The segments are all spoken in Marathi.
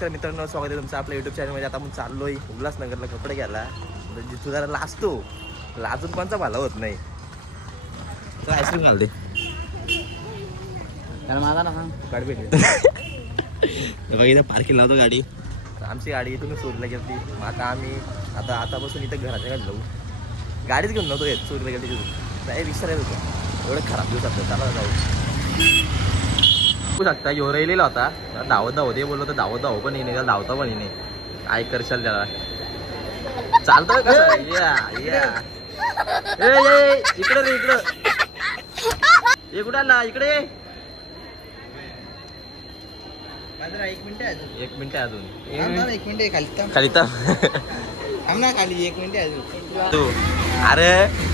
नमस्कार मित्रांनो स्वागत आहे तुमचं आपल्या युट्यूब चॅनलमध्ये आता आपण चाललोय उल्हासनगरला कपडे घ्यायला. जिथू जरा लाजतो. लाजून कोणचा भाला होत नाही. तर आईस्क्रीम घालते कारण माझा ना सांग गाडी बघा इथं पार्किंग लावतो गाडी. तर आमची गाडी इथून चोरीला गेली मग आता आम्ही आता आतापासून इथं घराच्या घरी जाऊ. गाडीच घेऊन नव्हतो येत चोरीला गेली तिथून. नाही येत होतो. एवढं खराब दिवस असतं चला जाऊ. बघू शकता यो राहिलेला होता. धावत धावत ये बोललो तर धावत धाव पण नाही त्याला धावता पण नाही. काय करशाल त्याला? चालतं कसं? या या. इकडं रे इकडं. ये कुठं आला? इकडे. एक मिनिट एक मिनिट अजून. अजून एक मिनिट आहे खाली. खाली थांब. एक मिनिट अजून. तू अरे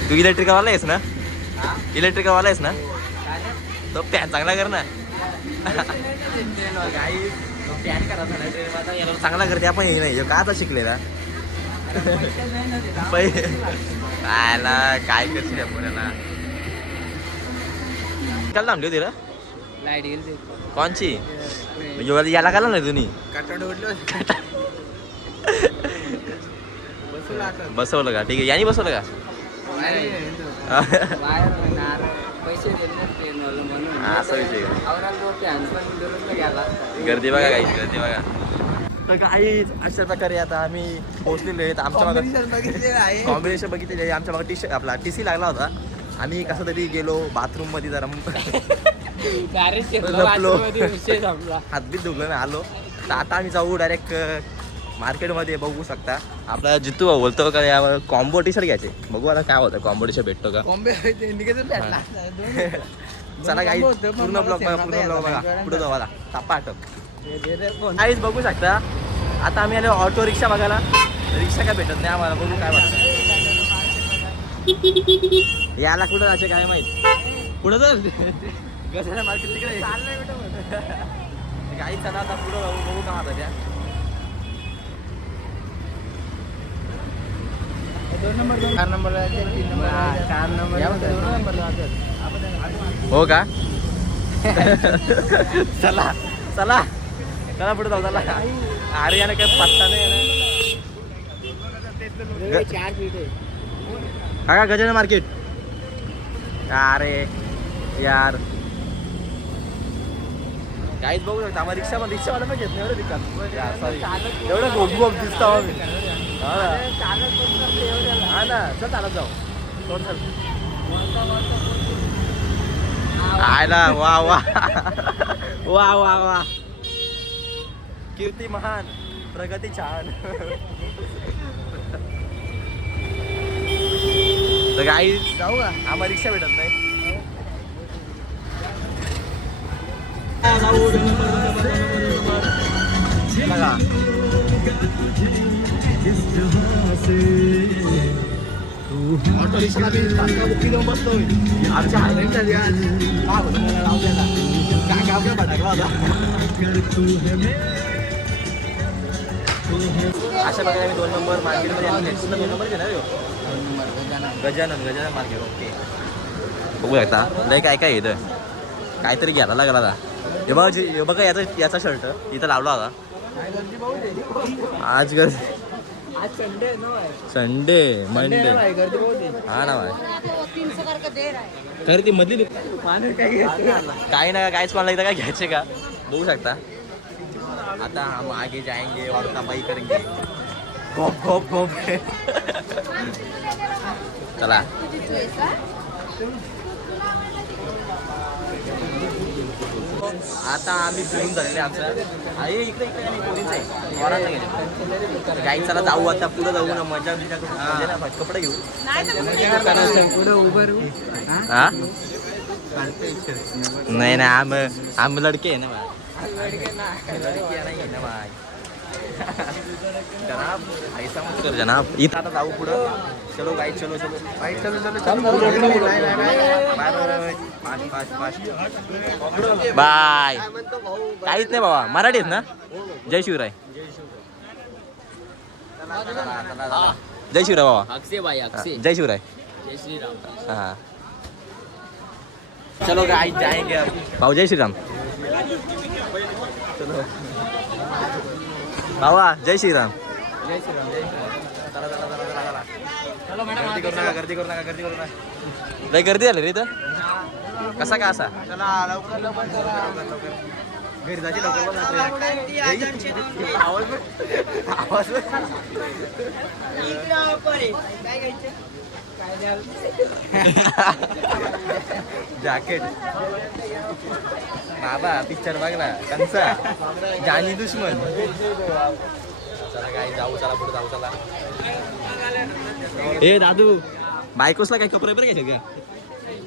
तू इलेक्ट्रिकवाला आहेस ना? इलेक्ट्रिकवाला आहेस ना? तो पॅन चांगला कर ना. चांगला करते आपण हे नाही का आता शिकलेला? पै कायला काय करशील पुण्याला काल थांबली होती लाइट गेली कोणची? यो- याला काला नाही तुम्ही? बसवलं का? ठीक आहे. यांनी बसवलं का? पैसे असा विषय गर्दी बघा काही गर्दी बघा. तर काही अशा प्रकारे आता आम्ही पोहोचलेलो आहेत. आमच्या मागे बघितले कॉम्बिनेशन बघितलेली आहे. आमच्या मागे टी शर्ट आपला टी सी लागला होता. आम्ही कसं तरी गेलो बाथरूममध्ये जरा हातबीत धुगलं ना आलो. तर आता आम्ही जाऊ डायरेक्ट मार्केटमध्ये बघू शकता. आपला जितू भाऊ बोलतो का या कॉम्बो टी शर्ट घ्यायचे. बघू आता काय होतं कॉम्बो टी शर्ट भेटतो का? चला काही पण पूर्ण ब्लॉग बघा पूर्ण ब्लॉग बघा. पुढे जाऊ आता तापा फोन. काहीच बघू शकता. आता आम्ही आलो ऑटो रिक्षा बघायला. रिक्षा काय भेटत नाही आम्हाला बघू काय वाटतं. याला कुठं असे काय माहीत? पुढं तर गजाला मार्केट तिकडे काही चला आता पुढं जाऊ बघू का आता त्या. दोन नंबर चार नंबर. चार नंबर. हो का? चला. चला. चला पुढे जाऊ चला. अरे याला काय पत्ता नाही हा का गजानन मार्केट? अरे यार. काहीच बघू शकता आम्हाला रिक्षा पण रिक्षावाला पण घेत नाही एवढं रिक्षा सॉरी एवढं गोप दिसतो आम्ही हा ना. ना. चल चालत जाऊ. चल. आयला वा वा. वा वा वा. कीर्ती महान प्रगती छान. तर काही जाऊ का? आम्हाला रिक्षा भेटत नाही. बघा. ऑटो रिक्षा मी तात्काळ बुकिंग देऊन बसतोय आमच्या हायवेन झाली काय होतं मला राहू द्या ना. काय काय आपल्या भटकला होता अशा प्रकारे आम्ही दोन नंबर मार्केटमध्ये आम्ही नेक्स्ट दोन नंबर घेणार ह्यो. Gajanan Gajanan market okay. बघू शकता नाही काय काय येतं काहीतरी घ्यायला लागला आता. हे बघा हे बघा याचा याचा शर्ट इथं लावला होता आज गर आज संडे आहे ना भाई? संडे संडे मंडे भाई गर्दी बहुत आहे. हा ना भाई. तीन सौ करके दे रहा है खरं ती मधली पाणी काय घ्यायचं काही ना काहीच कोणाला एकदा काय घ्यायचे का? बघू शकता. आता हम आगे जाएंगे और कमाई करेंगे. गोप गोप गोप चला. आता आम्ही फिरून झालेले आमचं. अरे इकडे इकडे. आम्ही पोलीस आहे. वरातला गेले. काही चला जाऊ आता. पुढे जाऊ ना. मजा बिजा कपडे घेऊ. पुढे उभं हा? नाही ना आम आम लडके आहे ना भाई. लड़कियां नहीं. है ना भाई. जनाब ऐसा मत कर जनाब इथं आता जाऊ पुढं चलो गाई चलो चलो भाई चलो चलो चलो बाय. बाय काहीच नाही बाबा मराठीत ना? जय शिवराय. जय शिवराय बाबा. अक्षय भाई अक्षय. जय शिवराय. जय हाँ. चलो गाइस जाएंगे भाऊ जय श्री राम चलो भावा जय श्रीराम. जय श्रीराम जय श्रीराम. गर्दी करू नका गर्दी करू नका गर्दी करू नका. लय गर्दी आली रे इथं. कसा का असा? चला लवकर लवकर चला घरी जायची लवकर आवाज. आवाज बघ. जॅकेट बाबा पिक्चर बघला कंचा जानी दुश्मन. चला काय जाऊ चला पुढे जाऊ चला. ए दादू. बायकोसला काही कपडे बरं घ्यायचे का?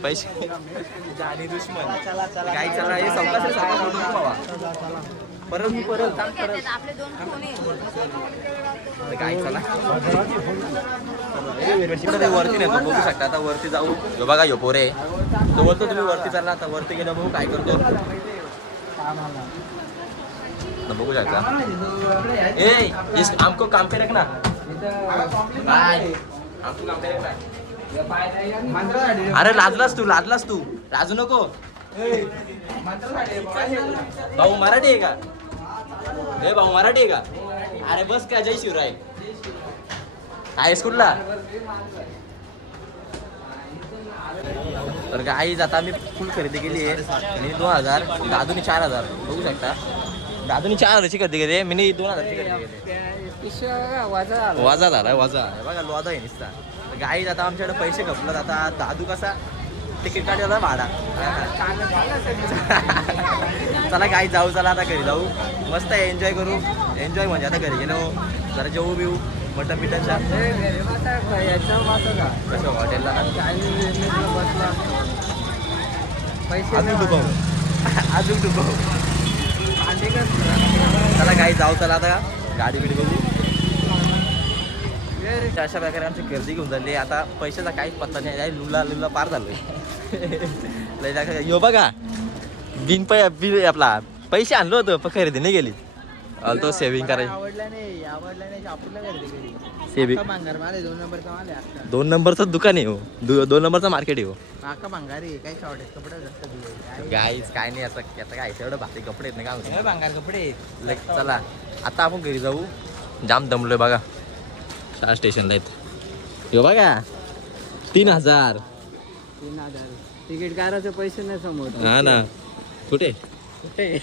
पैसे. जानी दुश्मन. काय चला हे नको बाबा. परत मी परत परत. आपले दोन फोन आहेत. काय चला. वरती नेतो बघू शकता. आता वरती जाऊ. ह्यो बघा ह्यो पोरे. तो बोलतो तुम्ही वरती चालला आता वरती गेलो बघू काय करतो. बघू शकता. ए इस हमको काम पे रखना. बाय. हमको काम पे रखना. अरे लाजलास तू लाजलास तू. लाजू नको. भाऊ मराठी आहे का? ए भाऊ मराठी आहे का? अरे बस का जय शिवराय. आहे स्कूलला? तर गाईज आता आम्ही फुल खरेदी केली आहे. आणि दोन हजार दादूनी चार हजार. बघू शकता. दादूनी चार हजारची खरेदी केली मी दोन हजारची खरेदी केली वाजा झाला वाजा. बघा वाजा आहे निसता. तर गाईज आता आमच्याकडे पैसे खपलं आता दादू कसा? तिकीट काढायला भाडा चला गाई जाऊ चला आता घरी जाऊ. मस्त आहे एन्जॉय करू. एन्जॉय म्हणजे आता घरी गेलो. जरा जेवू बिऊ मटन बिटनच्या कसं हॉटेलला अजून डुबव. अजून डुबव. चला गाई जाऊ चला आता. गाडी बिडी बघू. अशा प्रकारे आमची गर्दी घेऊन झाली. आता पैशाचा काहीच पत्ता नाही. लुला लुला पार झालोय. यो बघा. बिन पै बिन आपला. पैसे आणलो होतो पण खरेदी नाही गेली आलतो सेव्हिंग करायची आवडला नाही. नाही सेव्हिंग दोन नंबरचा दुकान आहे हो. दोन नंबरचं मार्केट आहे हो. शॉर्टेज कपडे गाईच काय? नाही. असं आता काय? तेवढं भारी कपडे आहेत ना काय भांगार कपडे चला. आता आपण घरी जाऊ. जाम दमलोय बघा. शाळा स्टेशनला आहेत. यो बघा. तीन हजार. तीन हजार. तिकीट काढायचे पैसे नाही समोर. हा ना. कुठे? कुठे?